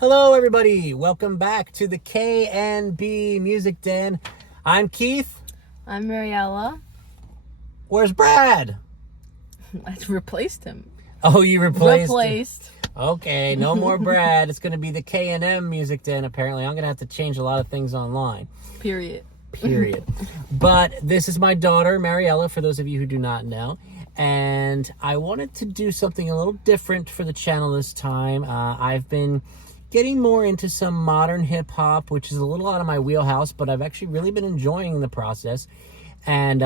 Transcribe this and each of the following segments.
Hello, everybody. Welcome back to the K&B Music Den. I'm Keith. I'm Mariella. Where's Brad? I replaced him. Oh, you replaced? Replaced. Okay, no more Brad. It's going to be the K&M Music Den, apparently. I'm going to have to change a lot of things online. Period. But this is my daughter, Mariella, for those of you who do not know. And I wanted to do something a little different for the channel this time. I've been getting more into some modern hip-hop, which is a little out of my wheelhouse, but I've actually really been enjoying the process. And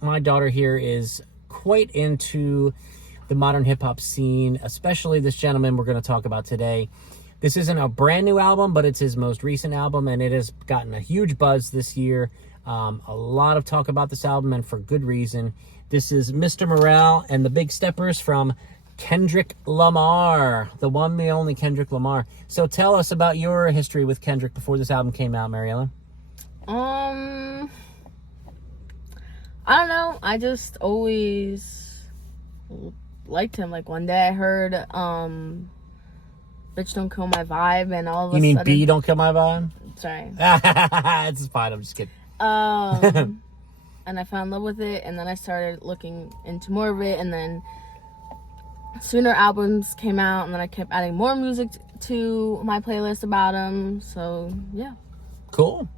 my daughter here is quite into the modern hip-hop scene, especially this gentleman we're going to talk about today. This isn't a brand new album, but it's his most recent album, and it has gotten a huge buzz this year. A lot of talk about this album, and for good reason. This is Mr. Morale and the Big Steppers from Kendrick Lamar, the one, the only Kendrick Lamar. So tell us about your history with Kendrick before this album came out, Mariella. I don't know. I just always liked him. Like one day I heard "Bitch Don't Kill My Vibe," and all of a sudden. You mean B Don't Kill My Vibe? Sorry. It's fine. I'm just kidding. And I fell in love with it, and then I started looking into more of it, and then sooner albums came out, and then I kept adding more music to my playlist about him. So yeah. Cool.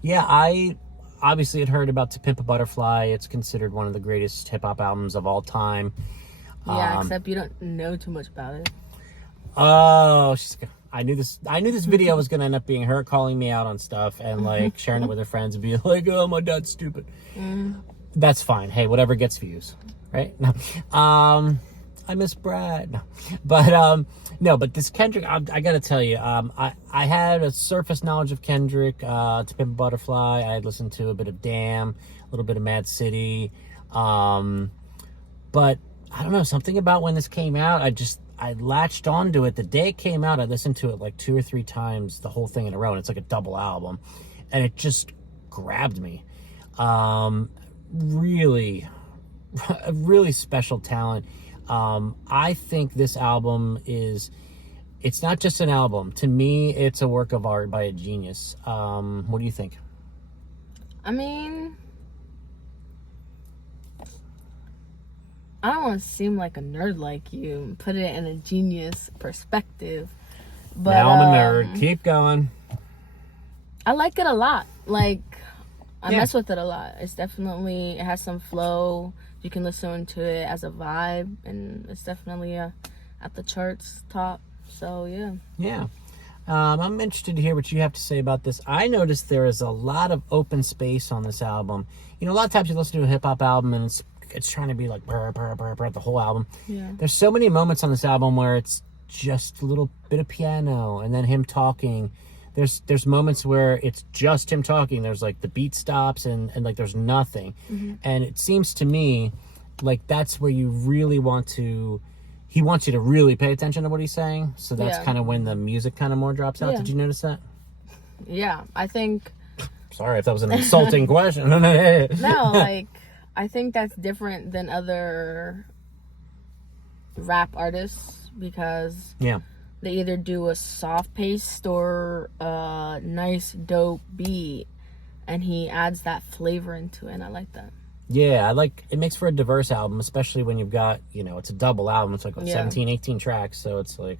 Yeah, I obviously had heard about To Pimp a Butterfly. It's considered one of the greatest hip-hop albums of all time. Yeah, except you don't know too much about it. Oh, I knew this video was going to end up being her calling me out on stuff and like sharing it with her friends and being like, oh, my dad's stupid. That's fine. Hey, whatever gets views, right? No. I miss Brad. No. But this Kendrick, I got to tell you, I had a surface knowledge of Kendrick, To Pimp a Butterfly. I had listened to a bit of Damn, a little bit of Mad City. But I don't know, something about when this came out, I latched onto it. The day it came out, I listened to it like 2 or 3 times, the whole thing in a row, and it's like a double album. And it just grabbed me. Really special talent. I think this album it's not just an album. To me, it's a work of art by a genius. What do you think? I mean, I don't want to seem like a nerd like you and put it in a genius perspective. But now I'm a nerd. Keep going. I like it a lot. Like, I mess with it a lot. It has some flow. You can listen to it as a vibe, and it's definitely at the charts top. So yeah. I'm interested to hear what you have to say about this. I noticed there is a lot of open space on this album. You know, a lot of times you listen to a hip hop album and it's trying to be like brr, brr, brr, brr, the whole album. Yeah. There's so many moments on this album where it's just a little bit of piano and then him talking. There's moments where it's just him talking. There's like the beat stops and like there's nothing. And it seems to me like that's where you really he wants you to really pay attention to what he's saying. So that's kind of when the music kind of more drops out. Did you notice that? Yeah, I think. Sorry if that was an insulting question. No, like, I think that's different than other rap artists because they either do a soft paced or a nice dope beat, and he adds that flavor into it, and I like that. Yeah, it makes for a diverse album, especially when you've got, it's a double album. It's like 17, 18 tracks, so it's like,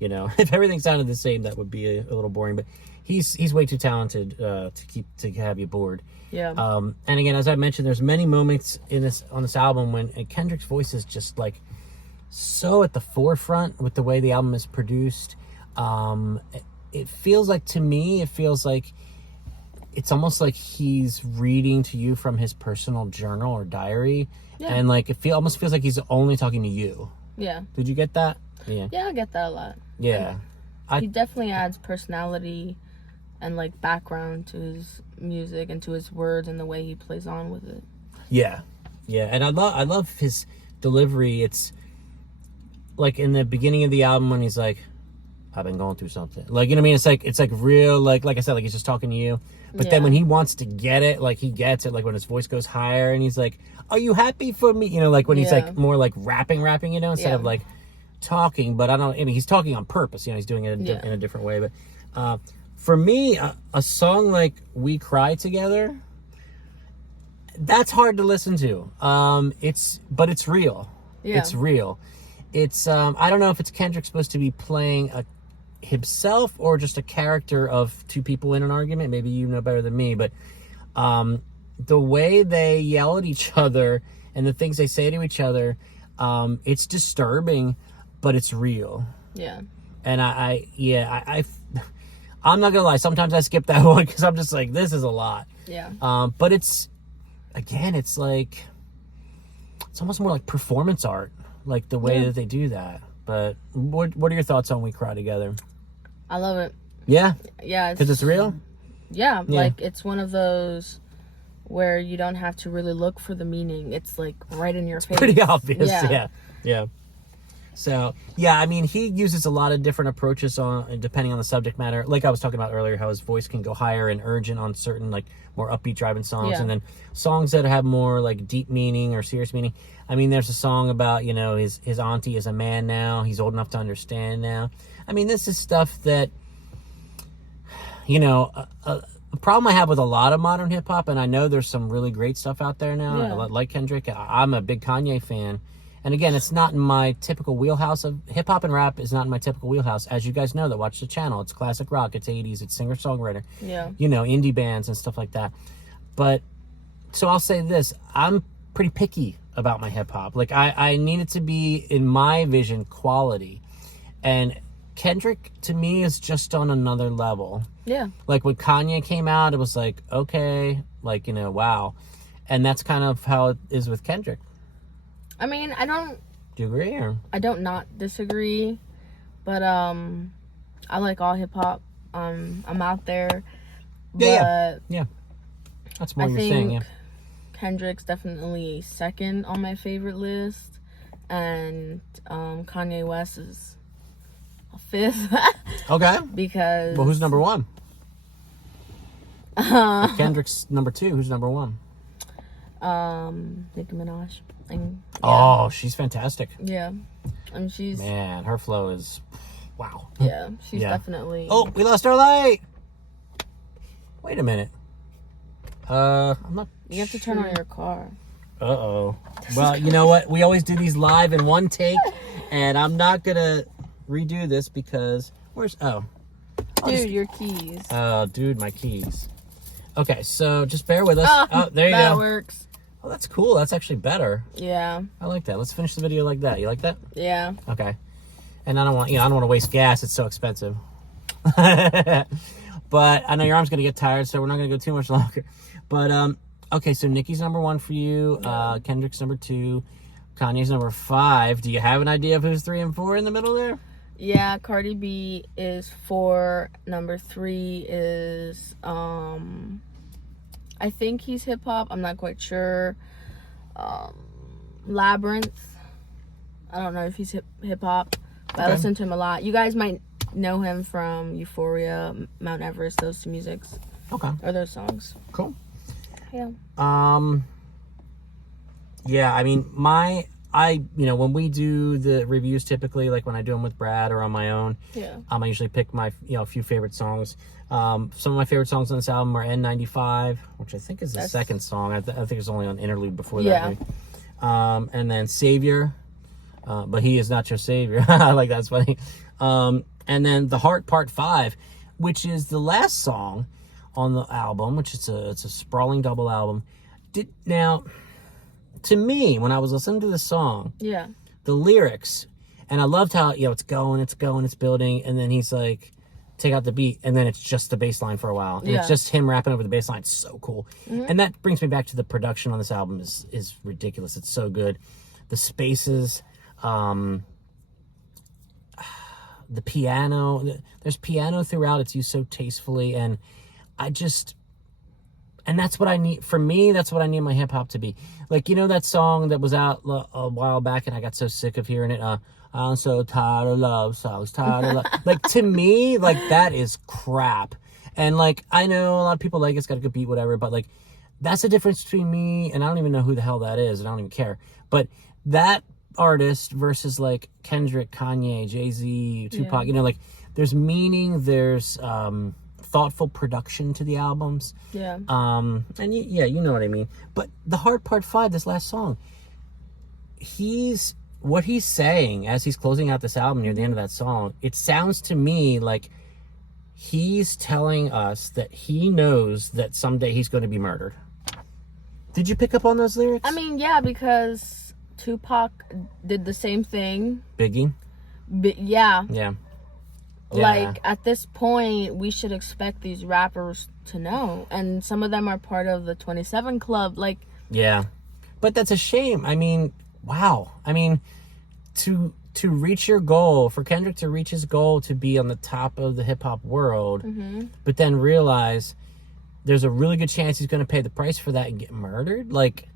if everything sounded the same, that would be a little boring, but he's way too talented to have you bored. Yeah. And again, as I mentioned, there's many moments on this album when Kendrick's voice is just like so at the forefront with the way the album is produced. It feels like, to me, it's almost like he's reading to you from his personal journal or diary. Yeah. And like almost feels like he's only talking to you. Yeah. Did you get that? Yeah. Yeah, I get that a lot. Yeah. He definitely adds personality and like background to his music and to his words and the way he plays on with it. Yeah. Yeah. And I love his delivery. It's like in the beginning of the album when he's like, I've been going through something. Like, you know what I mean? It's like real, like I said, like he's just talking to you. But then when he wants to get it, like he gets it, like when his voice goes higher and he's like, are you happy for me? Like when he's like more like rapping, instead of like talking, but I mean, he's talking on purpose. You know, he's doing it in a different way. But for me, a song like "We Cry Together," that's hard to listen to. But it's real. Yeah. It's real. It's I don't know if it's Kendrick supposed to be playing himself or just a character of two people in an argument. Maybe you know better than me, but the way they yell at each other and the things they say to each other, it's disturbing, but it's real. Yeah. And I'm not gonna lie. Sometimes I skip that one because I'm just like, this is a lot. Yeah. But it's like, it's almost more like performance art, like the way that they do that. But what are your thoughts on "We Cry Together"? I love it. Yeah. Yeah. Because it's real. Yeah. Like, it's one of those where you don't have to really look for the meaning. It's like right in your face. Pretty obvious. Yeah. Yeah. So, yeah, I mean, he uses a lot of different approaches depending on the subject matter. Like I was talking about earlier, how his voice can go higher and urgent on certain, like, more upbeat driving songs. Yeah. And then songs that have more, like, deep meaning or serious meaning. I mean, there's a song about, you know, his auntie is a man now. He's old enough to understand now. I mean, this is stuff that, you know, a problem I have with a lot of modern hip-hop, and I know there's some really great stuff out there now, like Kendrick. I'm a big Kanye fan. And again, it's not in my typical wheelhouse of hip-hop, and rap is not in my typical wheelhouse. As you guys know that watch the channel, it's classic rock, it's 80s, it's singer-songwriter. Yeah. You know, indie bands and stuff like that. But, so I'll say this, I'm pretty picky about my hip-hop. Like, I need it to be, in my vision, quality. And Kendrick, to me, is just on another level. Yeah. Like, when Kanye came out, it was like, okay, like, you know, wow. And that's kind of how it is with Kendrick. I mean, Do you agree, or? I don't not disagree, but I like all hip hop. I'm out there. But yeah. That's more I your think thing, yeah. Kendrick's definitely second on my favorite list, and Kanye West is a fifth. Okay. Because Well, who's number one? If Kendrick's number two, who's number one? Nicki Minaj. And, Oh, she's fantastic. yeah. And she's Man, her flow is, wow. yeah, she's definitely. Oh, we lost our light. Wait a minute. I'm not. You have to turn on your car. Uh-oh. Well, you know what? We always do these live in one take, and I'm not gonna redo this because Dude, your keys. Oh, dude, my keys. Okay, so just bear with us. Oh, there you go. That works. Oh, that's cool. That's actually better. Yeah. I like that. Let's finish the video like that. You like that? Yeah. Okay. And I don't want to waste gas. It's so expensive. But I know your arm's gonna get tired, so we're not gonna go too much longer. But okay, so Nicki's number one for you. Kendrick's number two. Kanye's number 5. Do you have an idea of who's 3 and 4 in the middle there? Yeah, Cardi B is 4. Number 3 is I think he's hip hop. I'm not quite sure. Labyrinth. I don't know if he's hip hop, but I listen to him a lot. You guys might know him from Euphoria, Mount Everest, those two musics. Okay. Or those songs. Cool. Yeah. Yeah, I mean, when we do the reviews, typically, like when I do them with Brad or on my own, I usually pick my, a few favorite songs. Some of my favorite songs on this album are N95, which I think is the second song. I think it's only on interlude before that. Maybe. And then Savior, but he is not your savior. Like, that's funny. And then The Heart Part 5, which is the last song on the album, which it's a sprawling double album. Now, to me, when I was listening to the song, the lyrics, and I loved how, it's going, it's building, and then he's like, take out the beat, and then it's just the bass line for a while. And it's just him rapping over the bass line. It's so cool. And that brings me back to the production on this album is ridiculous. It's so good. The spaces, the piano, there's piano throughout. It's used so tastefully, and and that's what I need. For me, that's what I need my hip-hop to be. Like, that song that was out a while back, and I got so sick of hearing it, I'm so tired of love songs, tired of love. Like, to me, like, that is crap. And, like, I know a lot of people like it's got a good beat, whatever, but, like, that's the difference between me, and I don't even know who the hell that is, and I don't even care. But that artist versus like Kendrick, Kanye, Jay-Z, Tupac. Yeah. You know, like there's meaning, there's thoughtful production to the albums. Yeah. And you know what I mean. But the hard part 5, this last song, what he's saying as he's closing out this album near the end of that song, it sounds to me like he's telling us that he knows that someday he's going to be murdered. Did you pick up on those lyrics? I mean, yeah, because Tupac did the same thing. Biggie? Yeah. Yeah. Like, at this point, we should expect these rappers to know. And some of them are part of the 27 Club. Like, yeah. But that's a shame. I mean, wow. I mean, to reach your goal, for Kendrick to reach his goal to be on the top of the hip-hop world, but then realize there's a really good chance he's going to pay the price for that and get murdered. Like,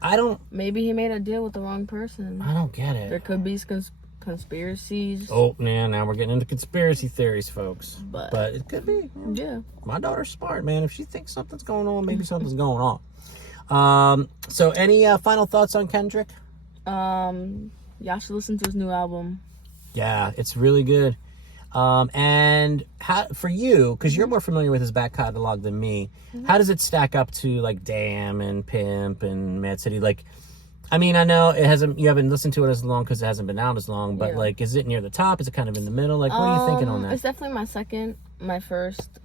I don't... Maybe he made a deal with the wrong person. I don't get it. There could be conspiracies. Oh, man, now we're getting into conspiracy theories, folks. But it could be. Yeah. My daughter's smart, man. If she thinks something's going on, maybe something's going on. So any final thoughts on Kendrick? Y'all should listen to his new album. Yeah, it's really good. And how, for you, because you're more familiar with his back catalog than me, how does it stack up to like Damn and Pimp and Mad City? Like, I mean, I know you haven't listened to it as long because it hasn't been out as long, but like, is it near the top? Is it kind of in the middle? Like, what are you thinking on that? It's definitely my second. My first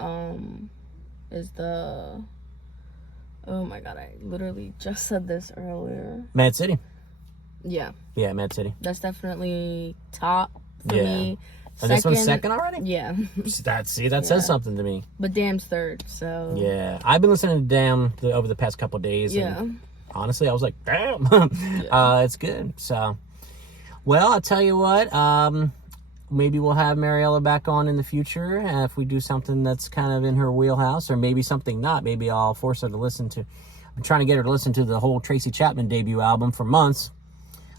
is the... Oh my God, I literally just said this earlier. Mad City. Yeah. Yeah, Mad City. That's definitely top for me. And this one's second already? Yeah. That says something to me. But Damn's third, so... Yeah. I've been listening to Damn over the past couple of days. Yeah. And honestly, I was like, damn. It's good. So, well, I'll tell you what. Maybe we'll have Mariella back on in the future if we do something that's kind of in her wheelhouse, or maybe something not. Maybe I'll force her to listen to... I'm trying to get her to listen to the whole Tracy Chapman debut album for months.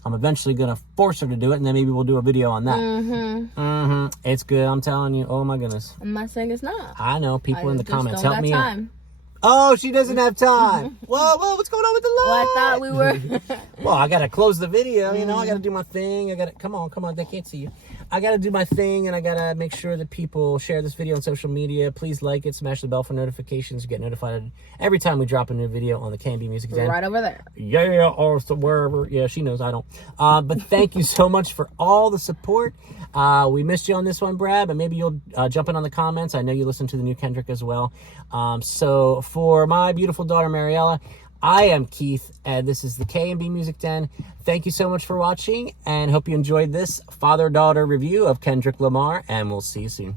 I'm eventually going to force her to do it, and then maybe we'll do a video on that. It's good, I'm telling you. Oh, my goodness. I'm not saying it's not. I know. People in the comments, help me time. Oh, she doesn't have time. Whoa, what's going on with the light? Well, I thought we were... Well, I got to close the video, you know. I got to do my thing. Come on, they can't see you. I got to do my thing, and I got to make sure that people share this video on social media. Please like it, smash the bell for notifications. You get notified every time we drop a new video on the K&B Music Den. Right over there. Yeah, or wherever. Yeah, she knows, I don't. But thank you so much for all the support. We missed you on this one, Brad, but maybe you'll jump in on the comments. I know you listen to the new Kendrick as well. So for my beautiful daughter, Mariella, I am Keith, and this is the K&B Music Den. Thank you so much for watching, and hope you enjoyed this father-daughter review of Kendrick Lamar, and we'll see you soon.